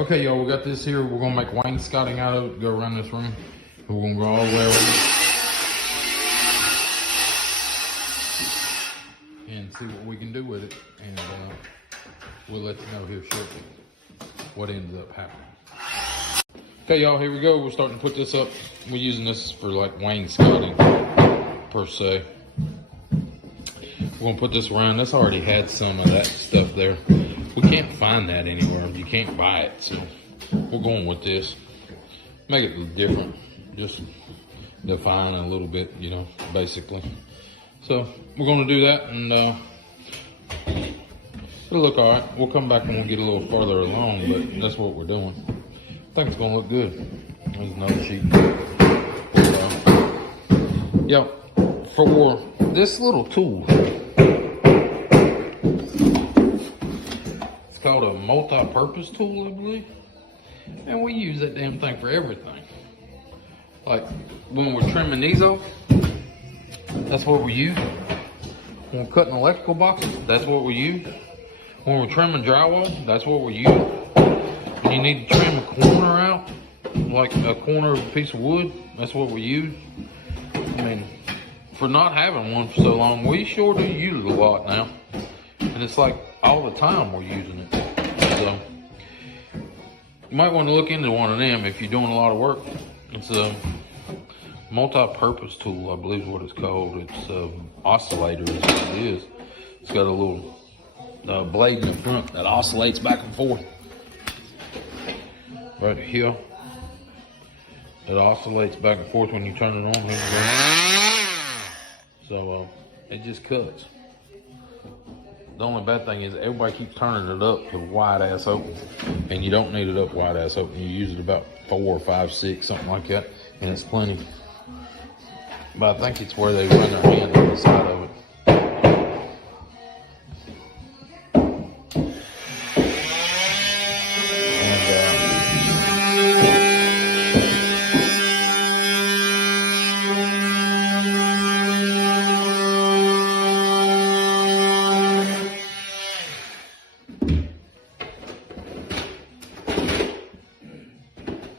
Okay, y'all, we got this here. We're gonna make wainscoting out of it, go around this room. And we're gonna go all the way around and see what we can do with it. And we'll let you know here shortly what ends up happening. Okay, y'all, here we go. We're starting to put this up. We're using this for like wainscoting per se. We're gonna put this around. This already had some of that stuff there. We can't find that anywhere. You can't buy it, so we're going with this. Make it look different. Just define it a little bit, you know, basically. So we're gonna do that, and it'll look all right. We'll come back when we get a little further along, but that's what we're doing. I think it's gonna look good. There's another sheet. Yeah, for this little tool, it's called a multi-purpose tool, I believe. And we use that damn thing for everything. Like when we're trimming these off, that's what we use. When we're cutting electrical boxes, that's what we use. When we're trimming drywall, that's what we use. When you need to trim a corner out, like a corner of a piece of wood, that's what we use. I mean, for not having one for so long, we sure do use it a lot now. And it's like all the time we're using it. So you might want to look into one of them if you're doing a lot of work. It's a multi-purpose tool, I believe is what it's called. It's an oscillator is what it is. It's got a little blade in the front that oscillates back and forth. Right here. It oscillates back and forth when you turn it on. So it just cuts. The only bad thing is everybody keeps turning it up to wide ass open, and you don't need it up wide ass open. You use it about 4, 5, 6, something like that, and it's plenty. But I think it's where they run their hand on the side of it.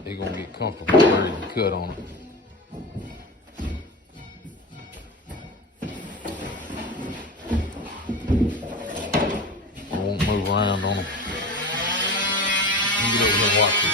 You're gonna get comfortable where you cut on it. I won't move around on them. You get over here and watch it.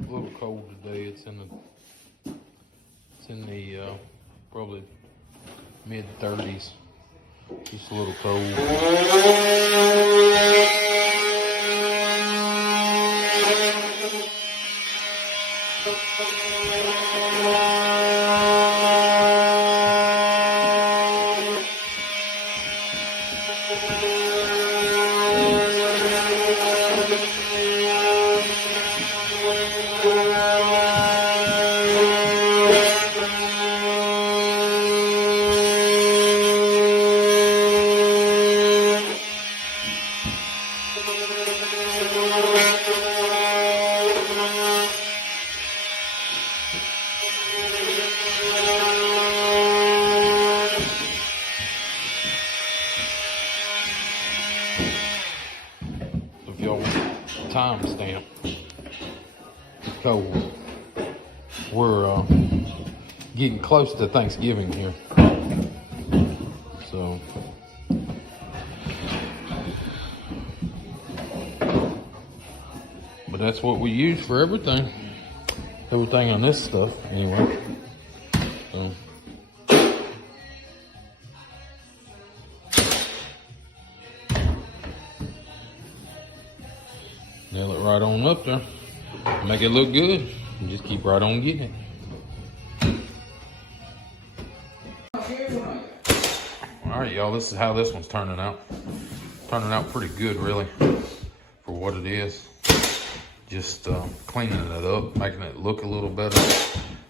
A little cold today. It's in the probably mid 30s. Just a little cold. If y'all want time stamp, it's cold. we're getting close to Thanksgiving here. So but that's what we use for everything. Everything on this stuff anyway. So nail it right on up there. Make it look good. And just keep right on getting it. Alright y'all, this is how this one's turning out. Turning out pretty good really for what it is. Just cleaning it up, making it look a little better,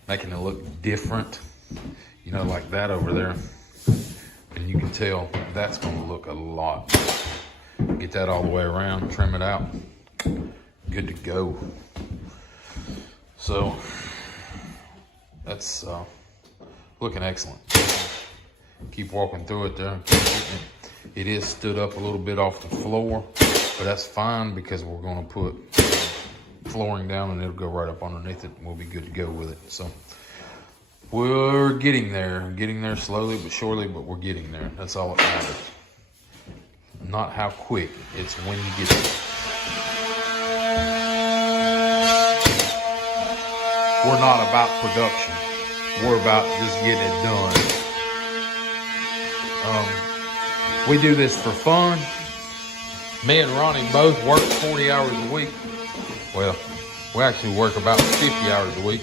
making it look different. You know, like that over there. And you can tell that's gonna look a lot. Get that all the way around, trim it out. Good to go. So that's looking excellent. Keep walking through it there. It is stood up a little bit off the floor, but that's fine because we're gonna put flooring down and it'll go right up underneath it and we'll be good to go with it. So we're getting there slowly but surely, but we're getting there. That's all that matters. Not how quick, it's when you get there. We're not about production. We're about just getting it done. We do this for fun. Me and Ronnie both work 40 hours a week. Well, we actually work about 50 hours a week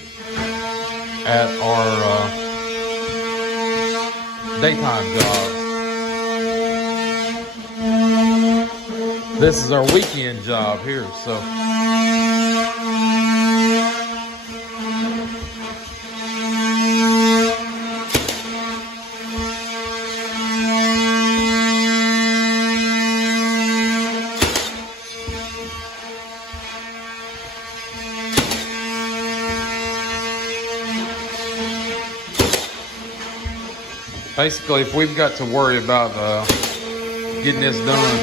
at our daytime job. This is our weekend job here, so. Basically, if we've got to worry about getting this done,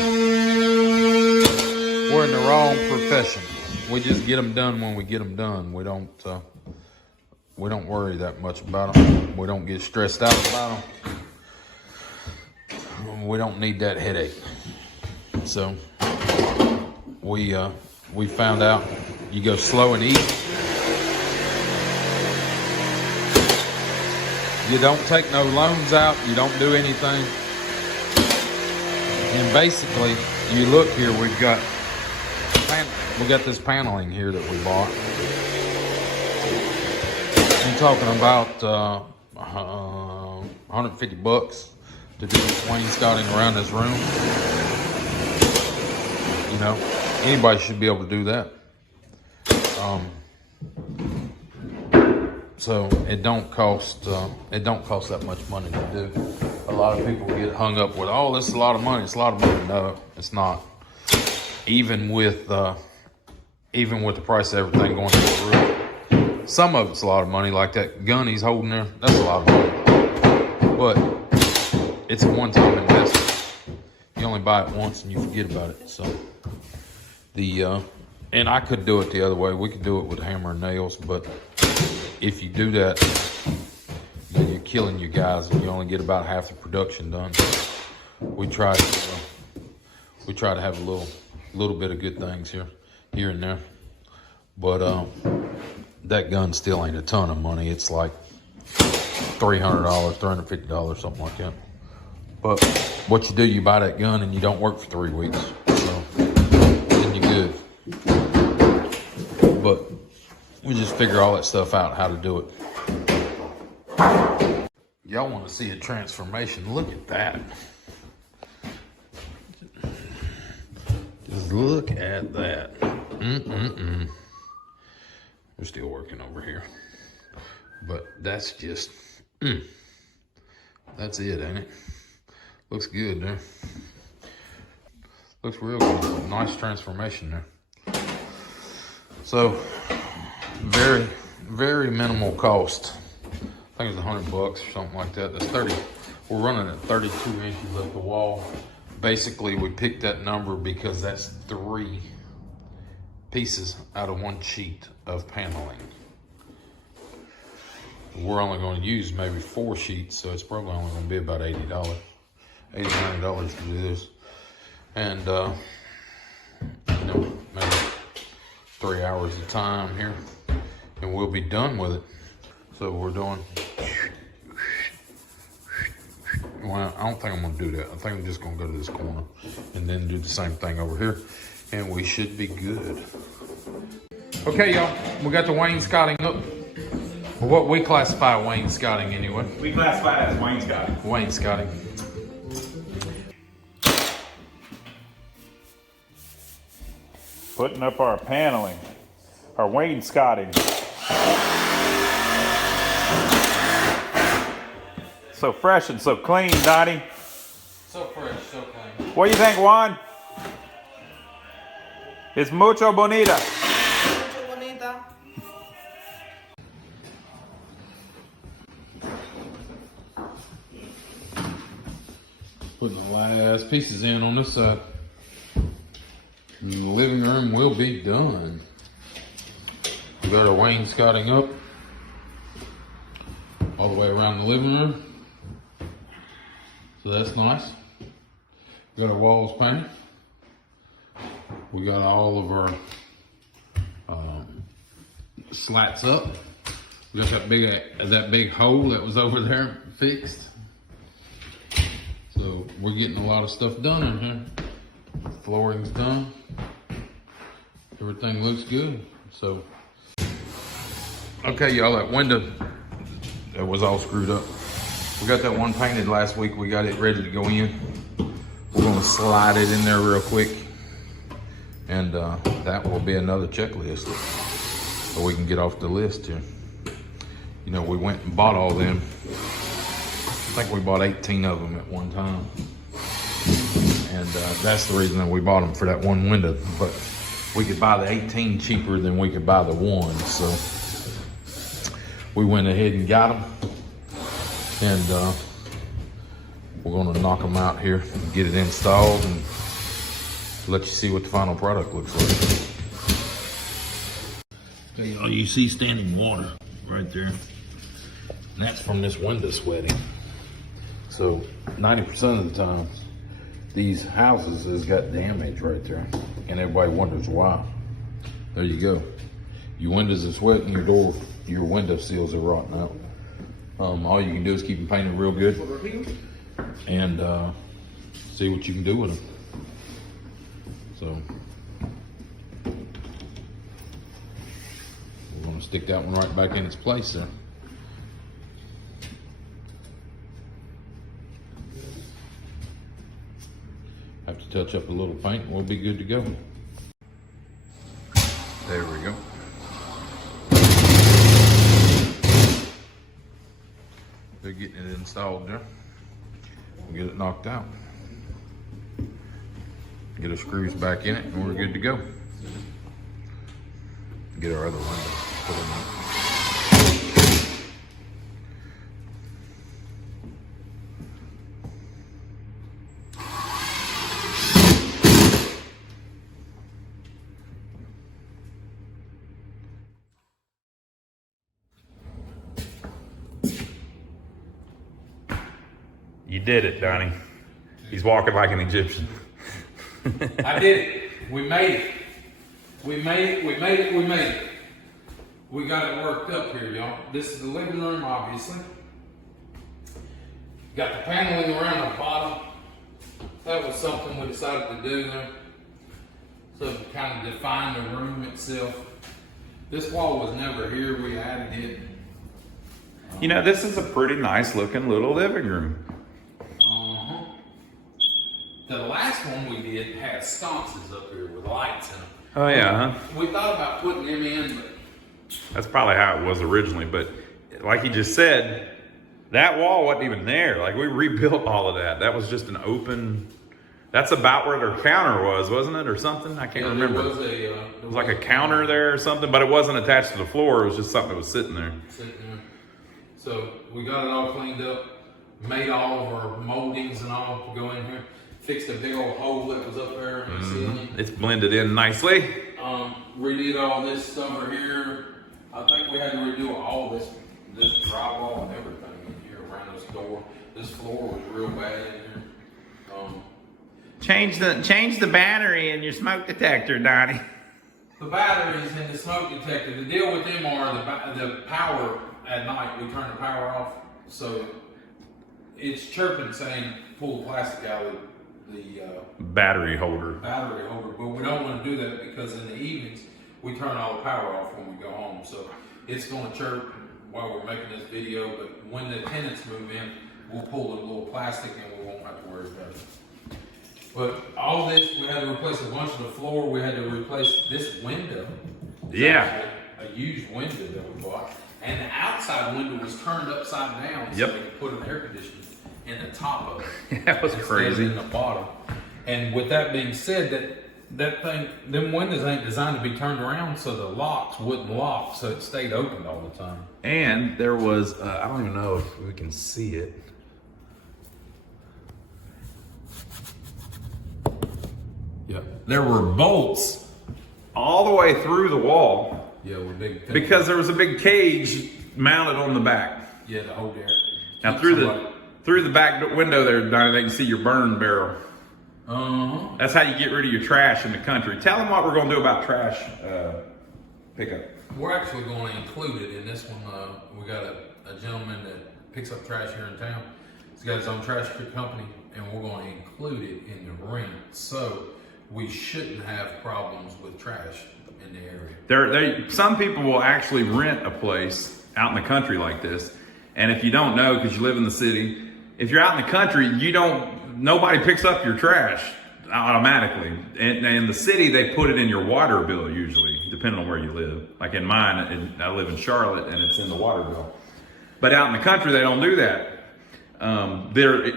we're in the wrong profession. We just get them done when we get them done. We don't worry that much about them. We don't get stressed out about them. We don't need that headache. So we found out you go slow and easy. You don't take no loans out. You don't do anything. And basically, you look here, we've got this paneling here that we bought. I'm talking about 150 bucks to do this wainscoting around this room. You know, anybody should be able to do that. So it don't cost that much money to do. A lot of people get hung up with, oh, this is a lot of money. It's a lot of money. No, it's not. Even with the price of everything going through the roof, some of it's a lot of money. Like that gun he's holding there, that's a lot of money. But it's a one-time investment. You only buy it once and you forget about it. So and I could do it the other way. We could do it with a hammer and nails, but if you do that, then you're killing your guys and you only get about half the production done. We try to have a little bit of good things here and there. But that gun still ain't a ton of money. It's like $300, $350, something like that. But what you do, you buy that gun and you don't work for 3 weeks. So then you're good. But we just figure all that stuff out, how to do it. Y'all want to see a transformation? Look at that. Just look at that. We're still working over here. But that's just, that's it, ain't it? Looks good there. Looks real good. Nice transformation there. So, very, very minimal cost. I think it's $100 or something like that. That's 30. We're running at 32 inches at the wall. Basically, we picked that number because that's 3 pieces out of 1 sheet of paneling. We're only going to use maybe 4 sheets, so it's probably only going to be about $80, $80, $90 to do this. And, you know, maybe 3 hours of time here, and we'll be done with it. So we're doing, well, I don't think I'm going to do that. I think I'm just going to go to this corner and then do the same thing over here, and we should be good. Okay, y'all, we got the wainscoting up. What we classify wainscoting anyway. We classify it as wainscoting. Wainscoting. Putting up our paneling, our wainscoting. So fresh and so clean, Donnie. So fresh, so clean. What do you think, Juan? It's mucho bonita. Putting the last pieces in on this side. And the living room will be done. We got our wainscoting up all the way around the living room. So that's nice. We got our walls painted. We got all of our slats up. We got that big hole that was over there fixed. So we're getting a lot of stuff done in here. Flooring's done. Everything looks good. So, okay, y'all, that window that was all screwed up. We got that one painted last week. We got it ready to go in. We're gonna slide it in there real quick. And that will be another checklist so we can get off the list here. You know, we went and bought all them. I think we bought 18 of them at one time. And that's the reason that we bought them, for that one window. But we could buy the 18 cheaper than we could buy the one. So we went ahead and got them. And we're gonna knock them out here and get it installed and let you see what the final product looks like. Okay, y'all, you see standing water right there. And that's from this window sweating. So 90% of the time, these houses has got damage right there, and everybody wonders why. There you go. Your windows are sweating, your window seals are rotting out. All you can do is keep them painted real good and see what you can do with them. So we're gonna stick that one right back in its place there. Have to touch up a little paint and we'll be good to go. There we go. They're getting it installed there. We'll get it knocked out. Get our screws back in it and we're good to go. Get our other window put in there. You did it, Donnie. He's walking like an Egyptian. I did it. We made it. We made it. We made it. We made it. We got it worked up here, y'all. This is the living room, obviously. Got the paneling around the bottom. That was something we decided to do there. So to kind of define the room itself. This wall was never here. We added it. You know, this is a pretty nice looking little living room. The last one we did had sconces up here with lights in them. Oh yeah, huh? We thought about putting them in, but That's probably how it was originally, but like he just said, that wall wasn't even there. Like, we rebuilt all of that. That was just an open, that's about where their counter was, wasn't it, or something? I can't remember. It was like a counter there or something, but it wasn't attached to the floor. It was just something that was sitting there. So we got it all cleaned up, made all of our moldings and all to go in here. Fixed a big old hole that was up there in the ceiling. It's blended in nicely. Redid all this over here. I think we had to redo all this drywall and everything in here around this door. This floor was real bad in here. Change the battery in your smoke detector, Donnie. The batteries in the smoke detector, the deal with them are the power at night, we turn the power off, so it's chirping saying pull the plastic out of the battery holder. But we don't want to do that because in the evenings, we turn all the power off when we go home. So it's going to chirp while we're making this video, but when the tenants move in, we'll pull the little plastic and we won't have to worry about it. But all this, we had to replace a bunch of the floor. We had to replace this window. Yeah. A huge window that we bought. And the outside window was turned upside down so they could put an air conditioner in the top of it. That was crazy. In the bottom. And with that being said, them windows ain't designed to be turned around so the locks wouldn't lock, so it stayed open all the time. And there was, I don't even know if we can see it. Yep. There were bolts all the way through the wall. Yeah, with big. Because there was a big cage mounted on the back. Yeah, the whole there. Now through the back window there, Donnie, they can see your burn barrel. That's how you get rid of your trash in the country. Tell them what we're going to do about trash pickup. We're actually going to include it in this one. We got a gentleman that picks up trash here in town. He's got his own trash company, and we're going to include it in the rent. So we shouldn't have problems with trash in the area. Some people will actually rent a place out in the country like this. And if you don't know, because you live in the city, if you're out in the country, nobody picks up your trash automatically. And in the city, they put it in your water bill usually, depending on where you live. Like in mine, I live in Charlotte, and it's in the water bill. But out in the country, they don't do that.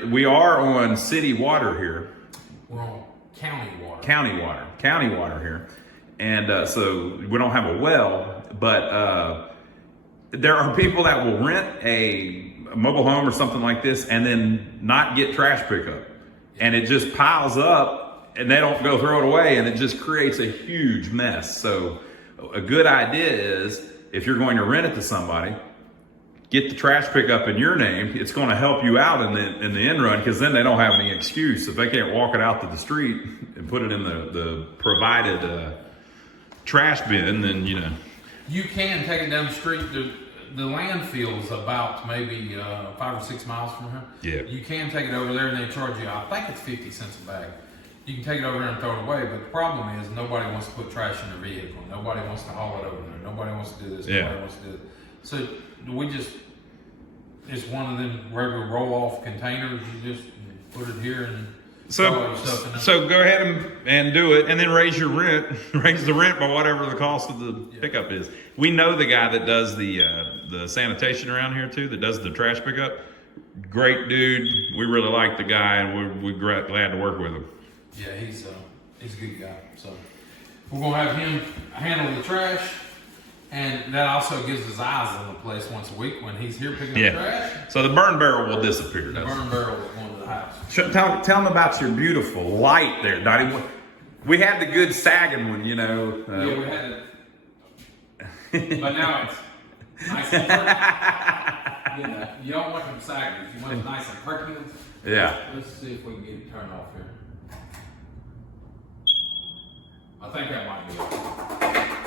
We are on city water here. We're on county water. County water here. And so we don't have a well, but there are people that will rent a mobile home or something like this and then not get trash pickup. And it just piles up and they don't go throw it away, and it just creates a huge mess. So a good idea is, if you're going to rent it to somebody, get the trash pickup in your name. It's going to help you out in the end run, because then they don't have any excuse. If they can't walk it out to the street and put it in the provided trash bin, then you can take it down the street. The landfill is about maybe 5 or 6 miles from here. Yeah. You can take it over there and they charge you, I think it's 50 cents a bag. You can take it over there and throw it away, but the problem is nobody wants to put trash in their vehicle. Nobody wants to haul it over there. Nobody wants to do this. Yeah. Nobody wants to do it. So it's one of them regular roll-off containers. You just put it here and throw all your stuff in it. So go ahead and do it, and then raise your rent. Raise the rent by whatever the cost of the pickup is. We know the guy that does the sanitation around here too, that does the trash pickup. Great dude. We really like the guy, and we're glad to work with him. Yeah, he's a good guy. So we're gonna have him handle the trash, and that also gives us eyes on the place once a week when he's here picking up trash. So the burn barrel will disappear. The burn barrel will go into the house. Tell them about your beautiful light there, Donnie. We had the good sagging one, yeah, we had it, but now it's nice and perky. You don't want them sagging. You want it nice and perky. Yeah. Let's see if we can get it turned off here. I think that might be it.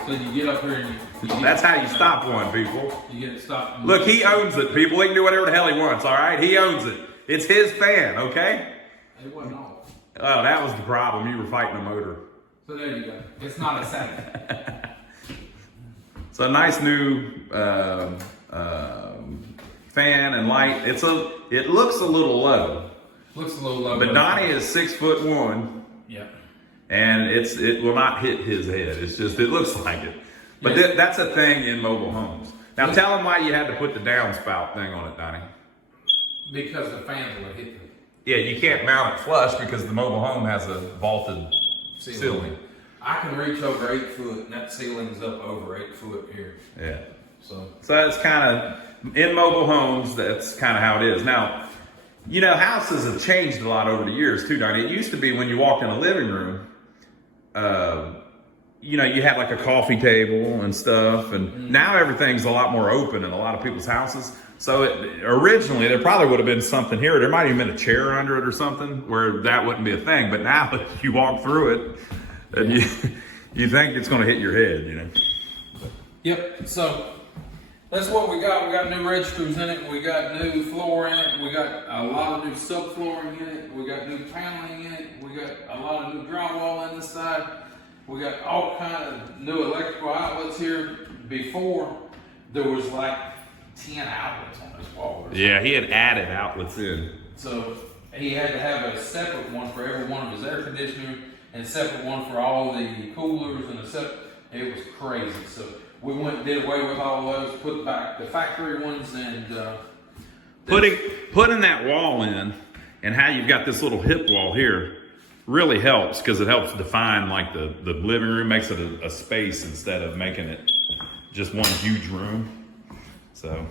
So you get up here and that's how you stop one, people. You get it stopped. Look, he owns it, people. He can do whatever the hell he wants, all right? He owns it. It's his fan, okay? It wasn't off. Oh, that was the problem. You were fighting a motor. So there you go. It's not a sag. It's a nice new fan and light. It looks a little low. Looks a little low. But Donnie is 6'1". Yep. And it will not hit his head. It's just, it looks like it. But that's a thing in mobile homes. Now tell them why you had to put the downspout thing on it, Donnie. Because the fans will hit them. Yeah, you can't mount it flush because the mobile home has a vaulted ceiling. I can reach over 8 foot, and that ceiling's up over 8 foot here. Yeah. So that's kind of, in mobile homes, that's kind of how it is. Now, houses have changed a lot over the years too, Donnie. It used to be when you walked in a living room, you know, you had like a coffee table and stuff, and now everything's a lot more open in a lot of people's houses. So originally there probably would have been something here. There might have even been a chair under it or something where that wouldn't be a thing. But now if you walk through it, and you think it's going to hit your head, you know. Yep. So that's what we got. We got new registers in it. We got new floor in it. We got a lot of new subflooring in it. We got new paneling in it. We got a lot of new drywall in this side. We got all kind of new electrical outlets here. Before there was like 10 outlets on this wall. Yeah, he had added outlets in. So he had to have a separate one for every one of his air conditioners and a separate one for all the coolers and a separate. It was crazy. So we went and did away with all those, put back the factory ones, and putting that wall in, and how you've got this little hip wall here really helps, because it helps define like the living room, makes it a space instead of making it just one huge room. So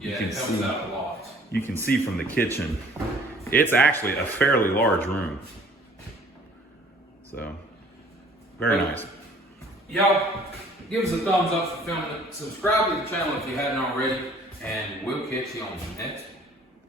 yeah, it helps out a lot. You can see from the kitchen, it's actually a fairly large room. So very nice. Y'all, give us a thumbs up for filming it. Subscribe to the channel if you hadn't already, and we'll catch you on the next one.